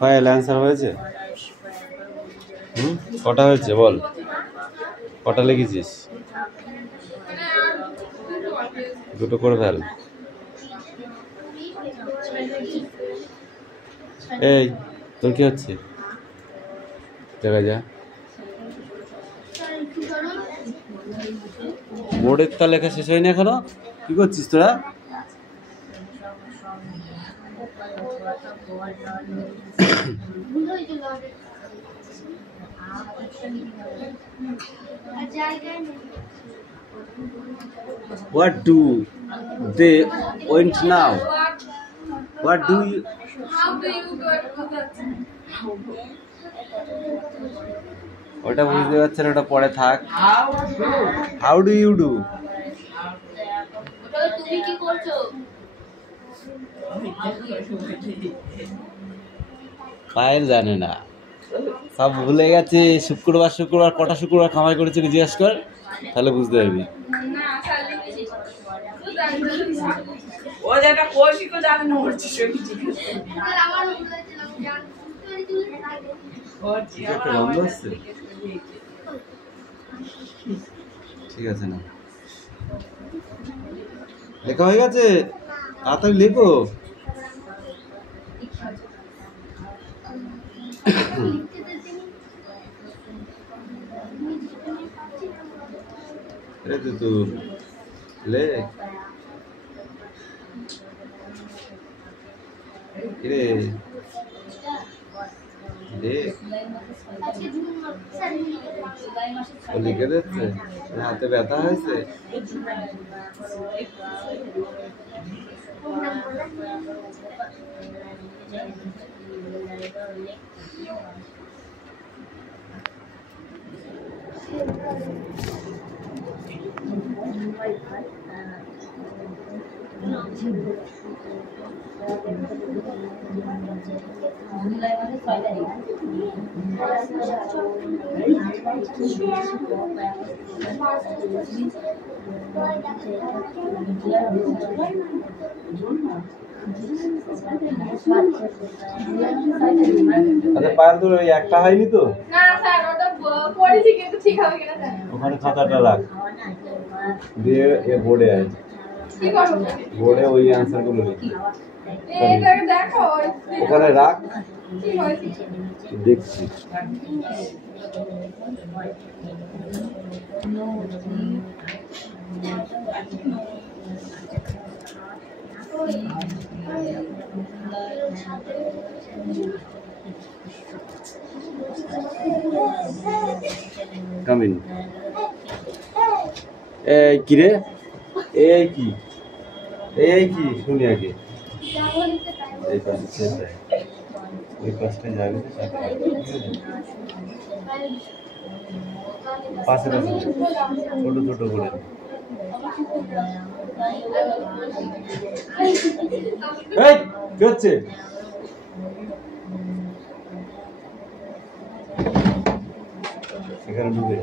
File answer হয়েছে? কটা হয়েছে বল, কটা লিখেছিস? দুটো করে ফেল। এই তোর কি হচ্ছে? জায়গায় যা। বোর্ডের তো লেখা শেষ হয়নি এখনো, কি করছিস তোরা? What do they want now? What do you? How do you go to the? ওটা বুঝতে পারছেন, ওটা পরে থাক। How do you do? ওটা তুমি কি করছো? পায়েল জানে না, সব ভুলে গেছে। শুক্রবার শুক্রবার কটা শুক্রবার কামাই করেছে জিজ্ঞেস কর, তাহলে বুঝতে পারবি। না শালি ও যেটা কোশিকো জানে না ওর চিঠি আমার বলেছিলাম জান ওর চিঠি একটা বন্ধ আছে, ঠিক আছে না? লেখা হয়ে গেছে, তাড়াতাড়ি লেখো। তুই লেখ রে, লিখে দিচ্ছে। হাতে ব্যথা হয়েছে? আচ্ছা পায়েল, তোর ওই একটা হয়নি তো? না স্যার ওটা পড়েছি কিন্তু ঠিক হবে কিনা স্যার। ওখানে খাতাটা রাখ, দিয়ে এ বোর্ডে আয়। কি করব? বোর্ডে ওই অ্যানসার গুলো লিখ। এইটাকে দেখো ওখানে রাখ, কি হয়েছে। দেখছি। কামিন। এই কি রে, এই কি, এই কি শুনি আগে। এই পাশে ওই পাশটা যাবে, পাশে পাশে ছোট ছোট করে। এই কি হচ্ছে? এখানে ঢুকে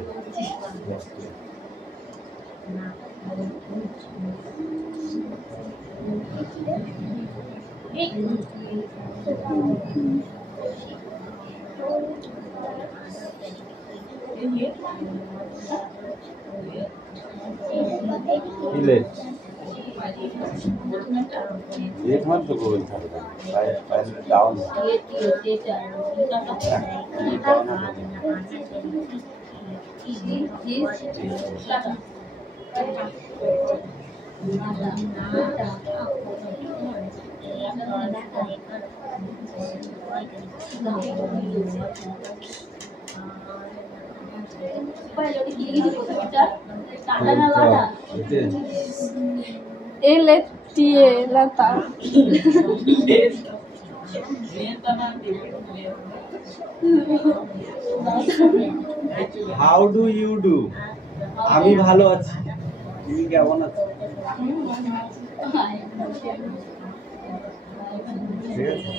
एक मत तो गोल था, पहले down How do you do? আমি ভালো আছি। তুমি কেমন আছো? ঠিক আছে।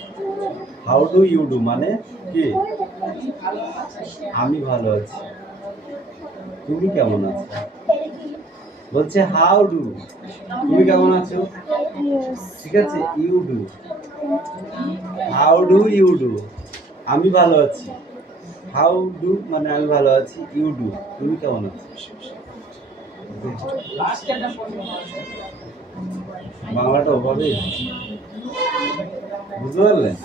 হাউ ডু ইউ ডু মানে কি? আমি ভালো আছি। তুমি কেমন আছো? বলছে হাউ ডু, তুমি কেমন আছো? ঠিক আছে, you do. How do you do, আমি ভালো আছি। হাউ ডু মানে আমি ভালো আছি, ইউ ডু তুমি কেমন আছো? বাংলাটা ওভাবে বুঝতে পারলেন?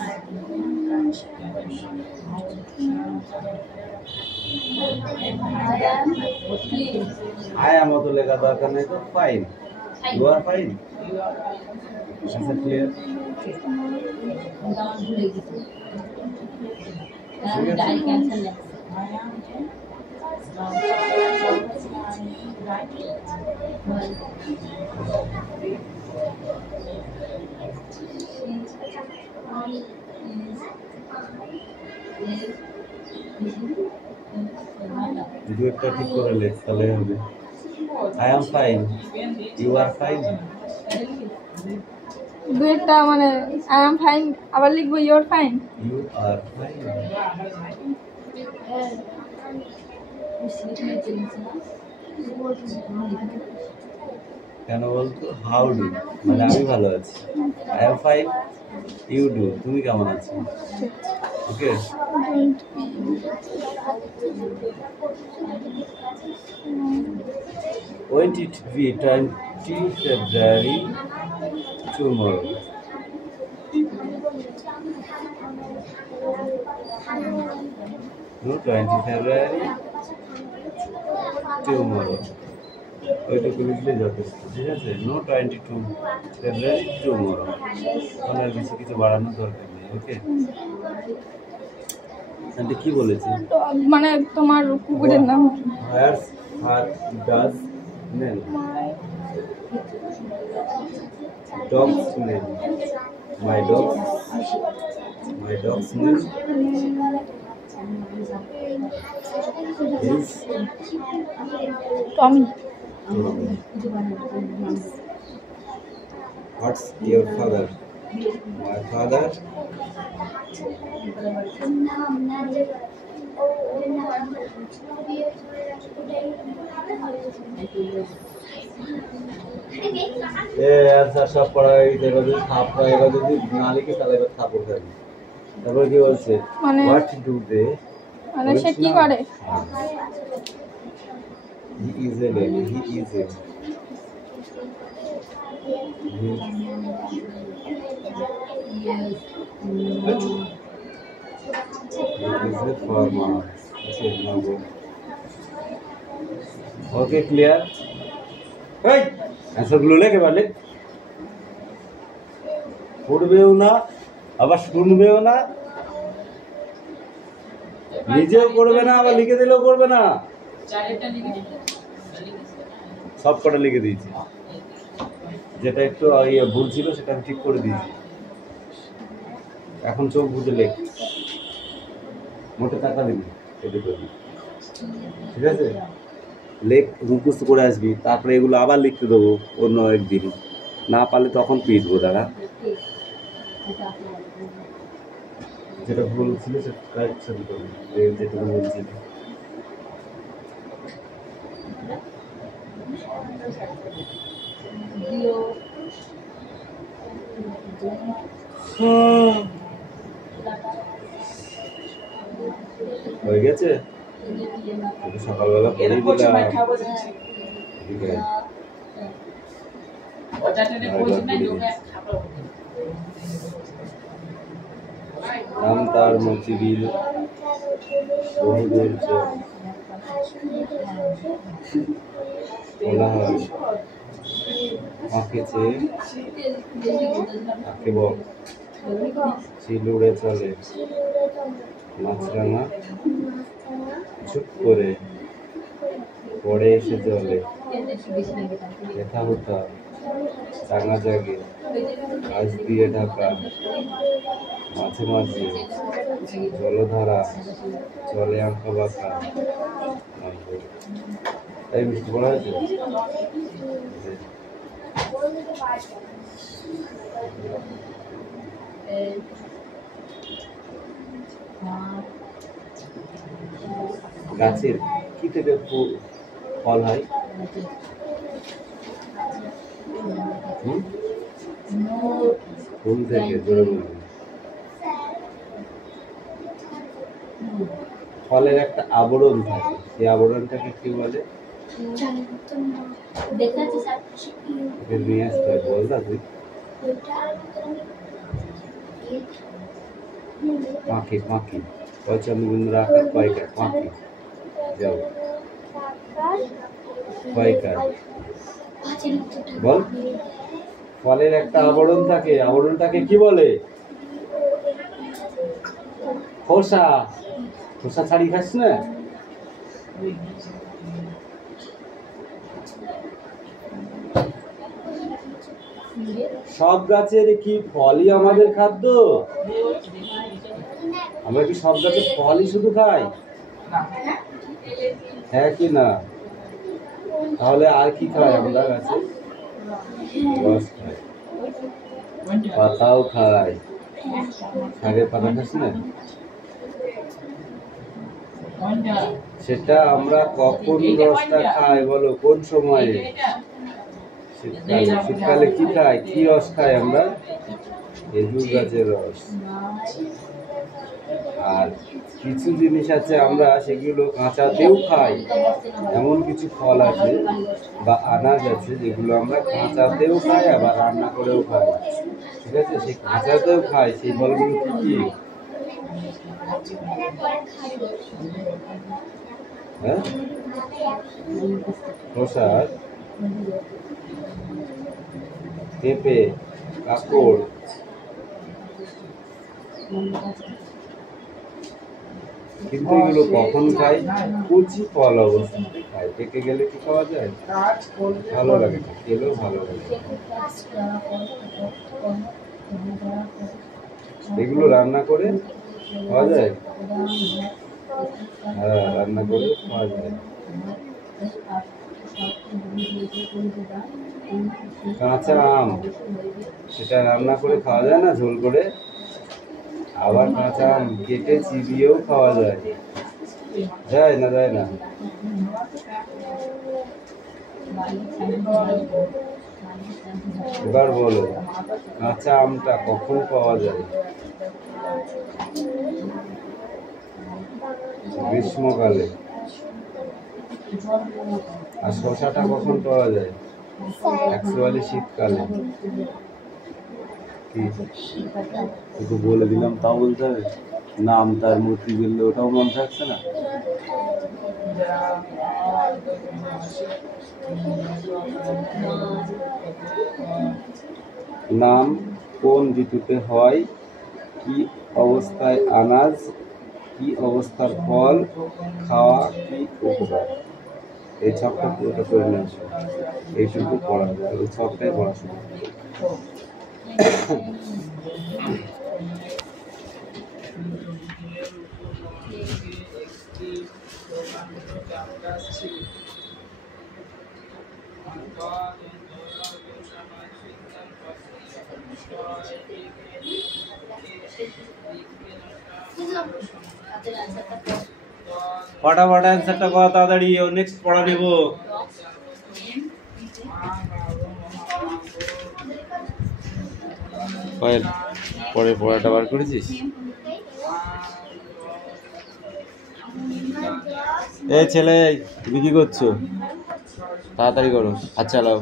আই এম অত লেখা দরকার নেই তো, ফাইন, ইউ আর ফাইন। আচ্ছা, ক্লিয়ার? যদি একটা ঠিক করে লেখ তাহলে হবে। I am fine, you are fine. দুইটা মানে আই এম ফাইন আবার লিখবো you are fine. You are fine. কেন বলতো? হাউ ডু মানে আমি ভালো আছি। I am fine, you do তুমি কেমন আছো? ওকে। Won't it be 20 February tomorrow? No, 20 February tomorrow. ওইটুকু লিখলে যথেষ্ট, ঠিক আছে? নো 22 February tomorrow, তাহলে আর বেশি কিছু বাড়ানোর দরকার নেই। ওকে, আন্টি কি বলেছে? মানে তোমার কুকুরের নাম Where's her does name? Dog's name. My dog's name is Tommy. What's your father? My father সব পড়া হয়ে গেছে। এবার যদি এবার যদি না লিখি তাহলে এবার থাপড় খাবি। তারপরে কি বলছে? হোয়াট ডু দে, মানে সে কি করে? He is a lady, he is a farmer. Okay, clear? Hey, answer গুলো লেখ এবার লেখ। পড়বেও না আবার শুনবেও না, নিজেও করবে না আবার লিখে দিলেও করবে না। সব কটা লিখে দিয়েছি, যেটা একটু ভুল ছিল সেটা আমি ঠিক করে দিয়েছি। এখন চোখ বুঝে লেখ, মোটে টাকা দিবি, ঠিক আছে? লেখ, মুখস্থ করে আসবি, তারপরে এগুলো আবার লিখতে দেবো অন্য একদিন। না পারলে তখন পিটবো। দাঁড়া, যেটা ভুল ছিল সেটা কারেকশন করবি, যেটা ভুল ছিল। হয়ে গেছে? সকালবেলা পড়ে দিলাম। নাম তার মতিবিল, বহুদূর বলা হয় আঁকেছে আঁকেবক, চিল উড়ে চলে মাছরাঙা চুপ করে পড়ে এসে জলে, ব্যথা হতা রাঙা জাগে আজ দিয়ে ঢাকা, মাঝে মাঝে জলধারা চলে আঁকা বাঁকা। এই মিষ্টি পড়া হয়েছে? গাছের কি থেকে ফল হয়? ফুল থেকে। জোরে বলবেন। ফলের একটা আবরণ থাকে, সেই আবরণটাকে কি বলে? নিয়ে আসতে হয়, বল না তুই। পাখি পাখি পয়চন্দ্র আকার কয়কার পাখি যাও কয়কার বল। ফলের একটা আবরণ থাকে, আবরণটাকে কি বলে? খোসা। খোসা ছাড়ি খাস না? সব গাছের কি ফলই আমাদের খাদ্য? আমরা কি সব গাছের ফলই শুধু খাই? হ্যাঁ কি না? তাহলে আর কি খাই আমরা? গাছে রস খাই, পাতাও খাই। শাকের পাতা খাস না? সেটা আমরা কখন রসটা খাই বলো? কোন সময়ে? শীতকালে। শীতকালে কি খাই? কি রস খাই আমরা? খেজুর গাছের রস। আর কিছু জিনিস আছে আমরা সেগুলো কাঁচাতেও খাই। এমন কিছু ফল আছে বা আনাজ আছে যেগুলো আমরা কাঁচাতেও খাই আবার রান্না করেও খাই। ঠিক আছে? সেই কাঁচাতেও খাই, সেই ফলগুলো কি কি? হ্যাঁ, শসা, পেঁপে, কাঁকড়। কিন্তু এগুলো কখন খাই? কচি ফল অবস্থাতে খাই। পেকে গেলে কি খাওয়া যায়? ভালো লাগে না, খেলেও ভালো লাগে। এগুলো রান্না করে খাওয়া যায়। হ্যাঁ, রান্না করে খাওয়া যায়। কাঁচা আম, সেটা রান্না করে খাওয়া যায় না? ঝোল করে। আবার কাঁচা আম কেটে চিবিয়েও খাওয়া যায়। যায় না? যায় না? এবার বলো, কাঁচা আমটা কখন পাওয়া যায়? গ্রীষ্মকালে। আর শসাটা কখন পাওয়া যায়? অ্যাকচুয়ালি শীতকালে। কি বলে দিলাম তাও বলতে হবে? নাম তার মূর্তি বললে ওটাও মন থাকছে না। নাম কোন ঋতুতে হয়? কি অবস্থায় আনাজ? কি অবস্থার ফল? খাওয়া কি উপকার? এই ছকটা পুরোটা করে নিয়ে আসো। এইটুকু পড়া যায়, ওই ছকটাই পড়াশোনা। ফটাফট অ্যান্সারটা করা তাড়াতাড়ি, ও নেক্সট পড়া নেব। পরে পড়াটা বার করেছিস? এই ছেলে, তুমি কি করছো? তাড়াতাড়ি করো। আচ্ছা লাও।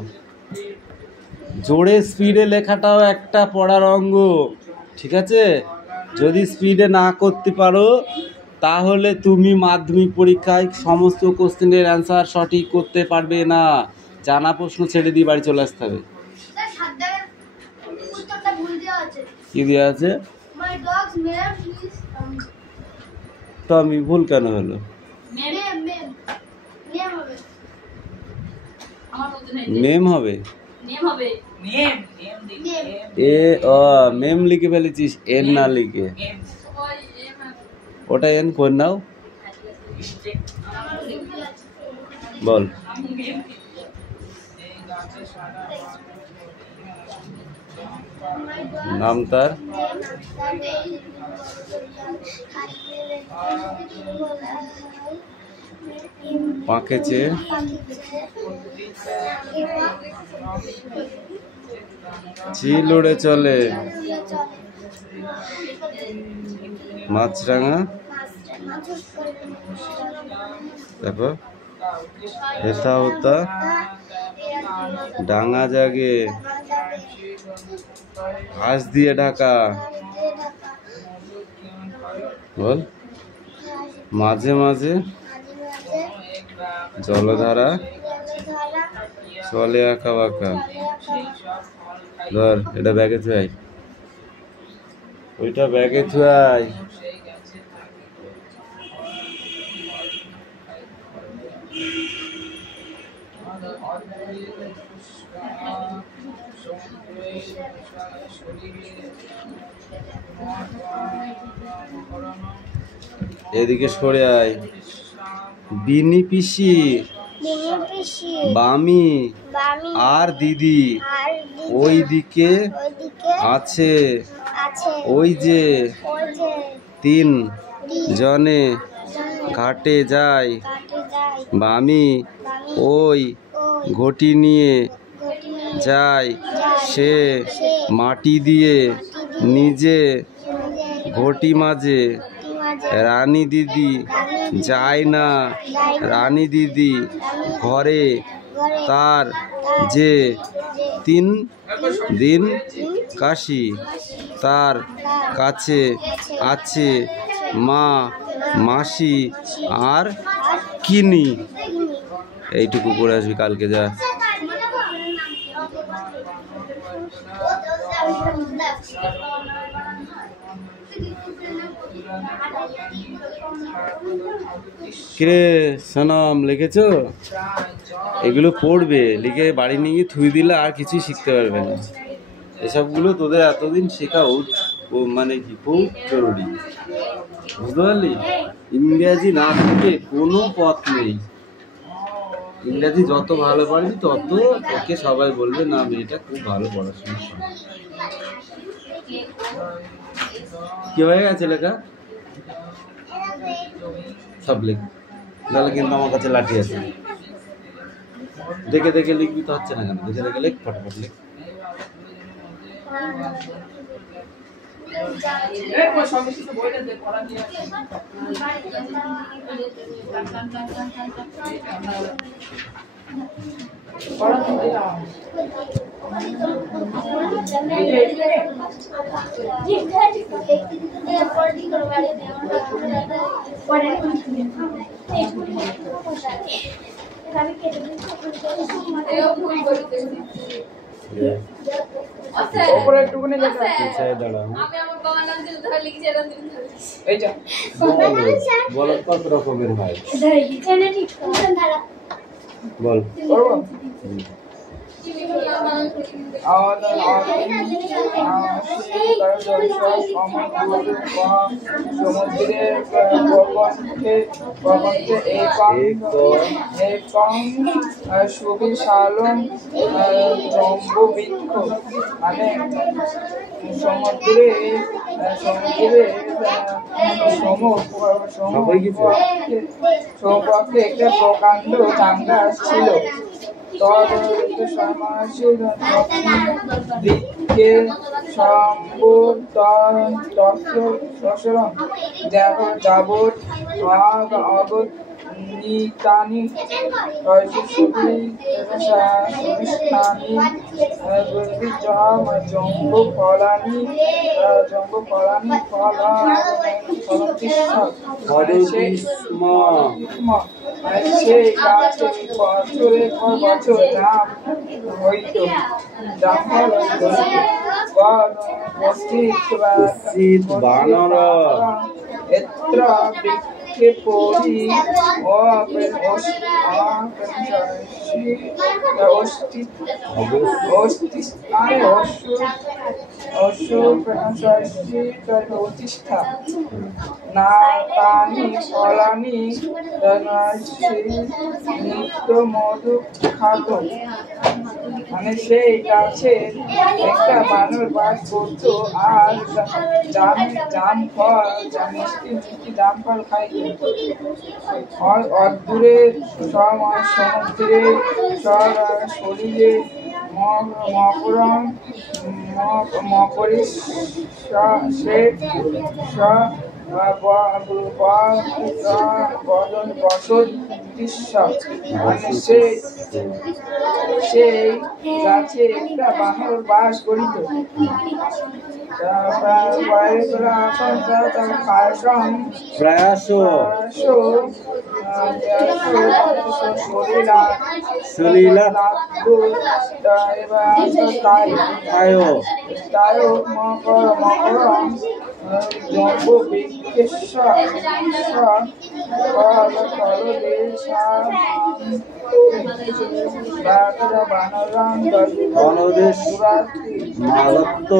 জোরে স্পিডে লেখাটাও একটা পড়ার অঙ্গ। ঠিক আছে? যদি স্পিডে না করতে পারো তাহলে তুমি মাধ্যমিক পরীক্ষায় সমস্ত কোশ্চেনের অ্যান্সার সঠিক করতে পারবে না। জানা প্রশ্ন ছেড়ে দিয়ে বাড়ি চলে আসতে হবে। কি দেওয়া আছে? টমি। ভুল কেন হলো? মেম হবে। এ মেম লিখে ফেলেছিস, এন না লিখে। ওটা এন করে নাও। বল। নাম তার? পাখেছে চিল উড়ে চলে মাছরাঙা, তারপর হেথা হোতা ডাঙা জাগে, ঘাস দিয়ে ঢাকা, বল। মাঝে মাঝে জলধারা চলে আঁকা বাঁকা। ধর এটা ব্যাগে থুয়াই, ওইটা ব্যাগে থুয়াই। এদিকে সরে আয়। বিনি পিসি, বামি আর দিদি ওই দিকে আছে, ওই যে তিন জনে ঘাটে যায়, বামি ওই ঘটি নিয়ে যায়, সে মাটি দিয়ে নিজে ঘটি মাঝে, রানী দিদি যায় না, রানী দিদি ঘরে তার যে 3 দিন কাশি, তার কাছে আছে মা মাসি আর কিনি। এইটুকু করে আসবি, কালকে যা। কিরে সনম, লিখেছো? এগুলো পড়বে, লিখে বাড়ি নিয়ে গিয়ে থুই দিলে আর কিছুই শিখতে পারবে না। এসবগুলো তোদের এতদিন শেখা মানে কি খুব জরুরি, বুঝতে পারলি? ইংরেজি না শিখে কোনো পথ নেই। ইংরেজি যত ভালো পারবি তত তোকে সবাই বলবে না মেয়েটা খুব ভালো পড়াশোনা করে। কি হয়ে গেছে লেখা? সব লিখ, তাহলে কিন্তু আমার কাছে লাঠি আছে। দেখে দেখে লিখবি তো হচ্ছে না কেন? দেখে দেখে লিখ, ফটাফট লিখ। বল কত রকমের হয়, বল। সমুদ্রের সুবিশালম জম্ববৃক্ষ, মানে সমুদ্রে সমপক্ষে একটা প্রকাণ্ড চাঙ্গাস ছিল। দিকে যাবৎ অগত নিতানি জম্বু ফলানি সেই গাছে বছরের পর বছর জাম হইত, জাফর এত্র বৃক্ষে পরি প্রতিষ্ঠা না পানি ফলানি নিত্য মধু খাত মানে সেই গাছে একটা বানর বাস করতো আর জাম ফল মিষ্টি মিষ্টি জাম ফল খাইতো অদূরে সব সমুদ্রে সব শরীরে মকরম মকরি সে সেই গাছে একটা বানর বাস করিত প্রয়াস সলিলা মকরম বনদেশ মালত্ব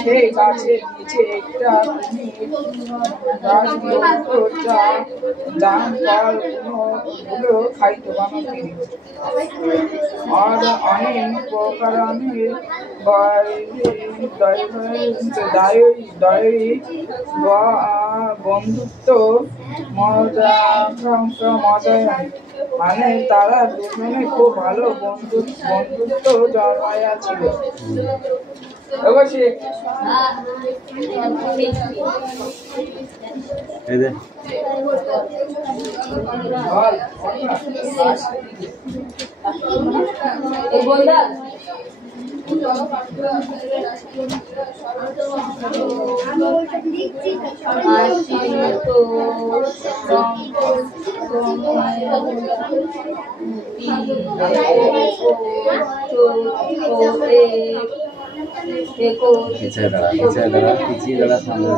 সেই গাছের নিচে একটা জাম ফল গুলো খাইত অনেক প্রকারের বন্ধুত্ব মজায় মানে তারা দুজনে খুব ভালো বন্ধুত্ব জন্মাইয়াছিল। অবশ্যই পিছিয়ে দাঁড়া সামনে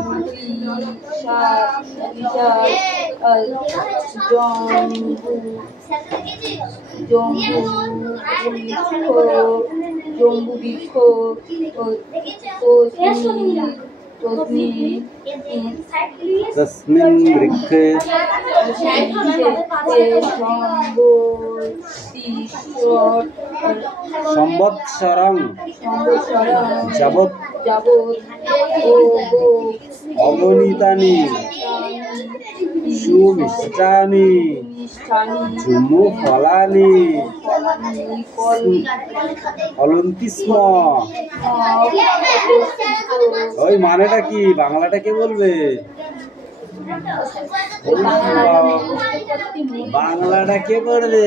জম্বু বৃক্ষ তস্মিন বৃক্ষে সম্বৎসরং যাবৎ অগণিতানি সুমিষ্টানি ঝুমু ফলানি ফলন্তি স্ম। ওই মানেটা কি? বাংলাটা কে বলবে? বাংলাটা কে করবে?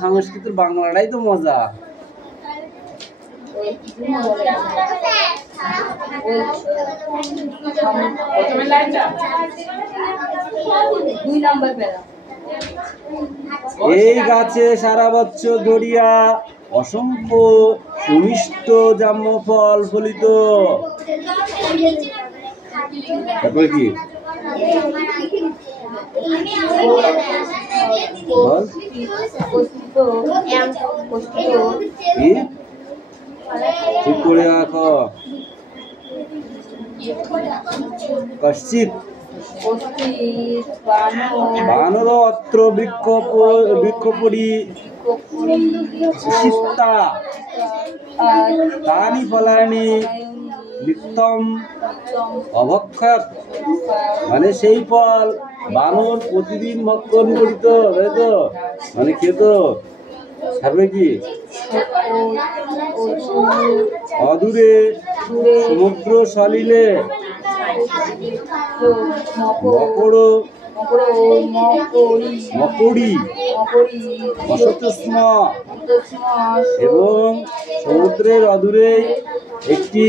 সংস্কৃতের বাংলাটাই তো মজা। এই গাছে সারা বছর ধরিয়া অসংখ্য সুমিষ্ট জাম্য ফল ফলিত। তারপরে কি বল? ঠিক করে রাখো। কশ্চিৎ বানর অত্র বৃক্ষপরি শিষ্টা তানি ফলানি নিত্যম অভক্ষত মানে সেই ফল বানর প্রতিদিন ভক্ষণ করিত, তাই তো? মানে খেত। তারপরে কি? অদূরে সমুদ্র সলিলে মকড়ি বসতস্ম এবং সমুদ্রের অদূরে একটি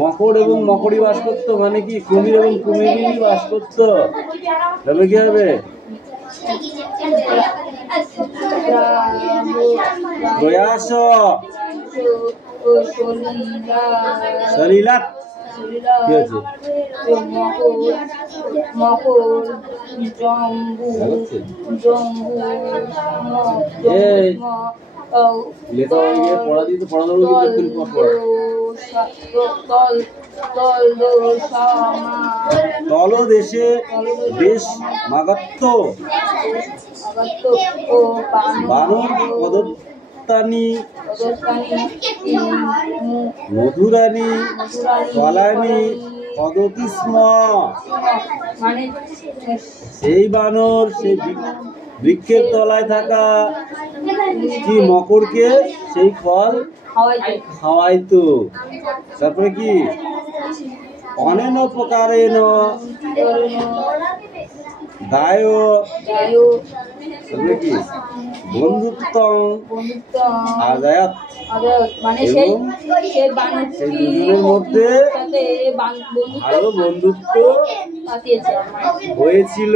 মকড় এবং মকড়ি বাস করতো। মানে কি? কুমির এবং কুমিরিনী বাস করতো। তবে কি হবে? প্রয়াস সলিলাত কি হয়েছে? মকর জম্বু হচ্ছে? জম্বু এই লেখা হয়ে গিয়ে পড়া দিয়ে তো পড়া দেবো কিন্তু পড়া তলদেশে দেশ মাগাত্ত বানর পদত্তানি মধুরানী তলানি পদতি স্ম। সেই বানর সেই বৃক্ষের তলায় থাকা কি মকরকে সেই ফল খাওয়াইতো। তারপরে কি অনেন প্রকারেণ দায় তারপরে কি বন্ধুত্ব আদায়াত এবং সেই দুজনের মধ্যে ভালো বন্ধুত্ব হয়েছিল,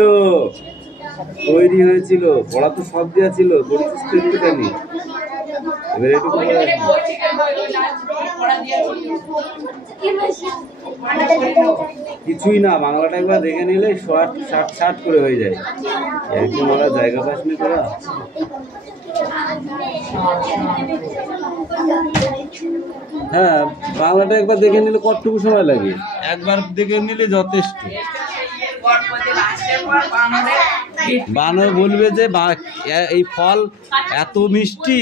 তৈরি হয়েছিল। পড়া তো সব দেওয়া ছিল, পড়েছিস তো একটুখানি, এবার একটু কিছুই না, বাংলাটা একবার দেখে নিলে শর্ট শার্ট শার্ট করে হয়ে যায়। এরকম ওরা জায়গা পাস নি তোরা। হ্যাঁ, বাংলাটা একবার দেখে নিলে কতটুকু সময় লাগে? একবার দেখে নিলে যথেষ্ট। বানর বলবে যে এই ফল এত মিষ্টি,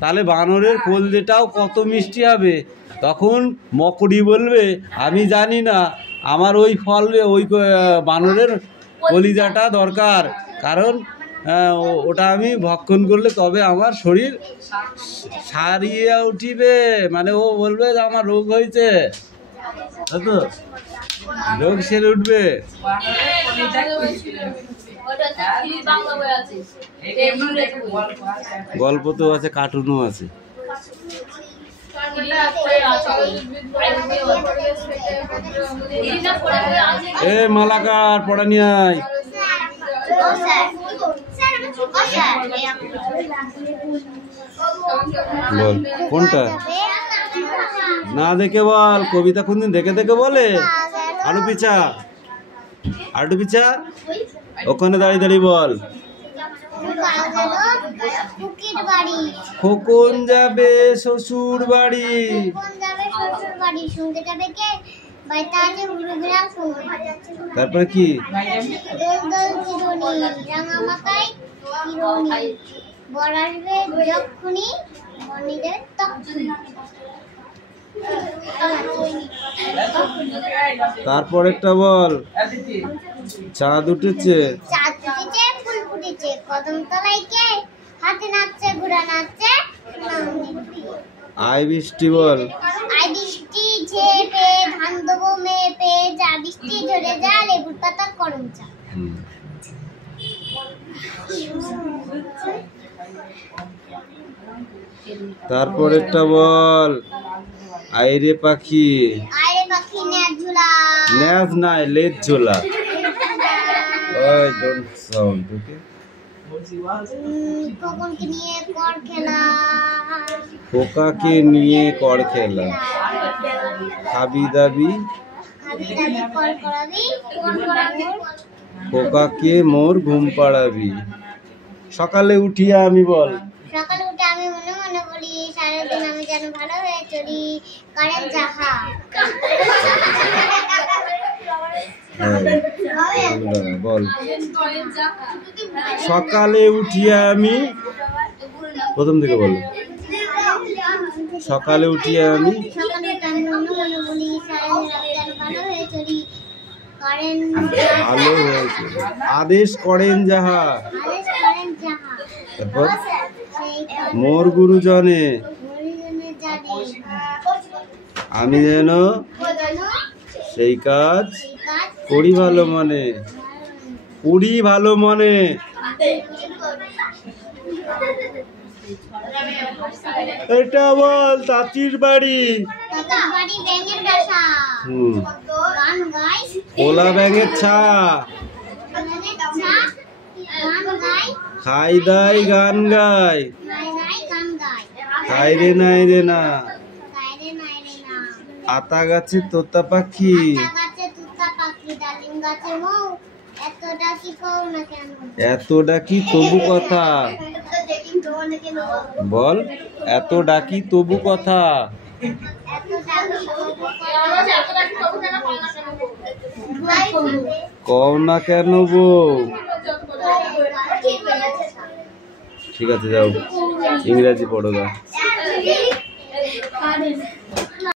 তাহলে বানরের কলজেটাও কত মিষ্টি হবে। তখন মকড়ি বলবে আমি জানি না, আমার ওই ফল ওই বানরের কলিজাটা দরকার, কারণ ওটা আমি ভক্ষণ করলে তবে আমার শরীর সারিয়ে উঠিবে। মানে ও বলবে যে আমার রোগ হয়েছে, তাই তো, রোগ সেরে উঠবে। গল্প তো আছে, কার্টুনও আছে। এ মালাকার পড়া নিয়ে আয়। বল কোনটা না দেখে বল, কবিতা কোনদিন দেখে দেখে বলে? আলু পিছা, আলু পিছা, ওখানে দাঁড়িয়ে দাঁড়িয়ে বল। খোকন যাবে শ্বশুর বাড়ি, তারপরে কি তারপর একটা বল। চাঁদ উঠেছে, ফুল ফুটেছে, কদম তলায় কে হাতে নাচছে, ঘোড়া নাচছে, আই বৃষ্টি বল। আই বৃষ্টি ঝেপে ধান দেবো মেপে, যা বৃষ্টি ঝরে যা লেবুর পাতার করম চা। তারপর একটা বল। আইরে পাখি, আইরে পাখি ন্যাজ ঝোলা, ন্যাজ নাই লেজ ঝোলা। ওই ডোন্ট সাউন্ড, ওকে। খোকনকে নিয়ে কর খেলা, খোকাকে নিয়ে কর খেলা, খাবি দাবি খাবি দাবি কর করাবি, কোন করাবি, খোকাকে মোর ঘুম পাড়াবি। সকালে উঠিয়া আমি বল। সকালে উঠে আমি মনে মনে বলি, সারাদিন আমি যেন ভালো হয়ে চলি, কারেন্ট যাহা। বল। সকালে উঠিয়া আমি, প্রথম থেকে বল। সকালে উঠিয়া আমি, সকালে উঠে আমি মনে মনে বলি, সারাদিন আমি যেন ভালো হয়ে চলি, কারেন্ট ভালো হয়েছে। আদেশ করেন যাহা, আদেশ করেন যাহা। তারপর মোর গুরুজনে মরিজনে জানে, আমি যেন সেই কাজ করি ভালো মনে, করি ভালো মনে। এটা বল। তাঁতির বাড়ি, তাতার বাড়ি ব্যাঙের বাসা, গান গাই ওলা ব্যাঙের ছা, ব্যাঙের ছা, গান গাই, খাই দাই গান গায়, নাই নাই গান গাই, খাই রে নাই রে না, গাই রে নাই রে না। আতা গাছে তোতা পাখি, আতা গাছে তুতা পাখি, ডালিম গাছে মৌ, এতটা কি কও না কেন? এত ডাকি তবু কথা, দেখি তোমার কেন? বল এত ডাকি তবু কথা, কও না কেন বউ। ঠিক আছে যাও, ইংরেজি পড়ো গা।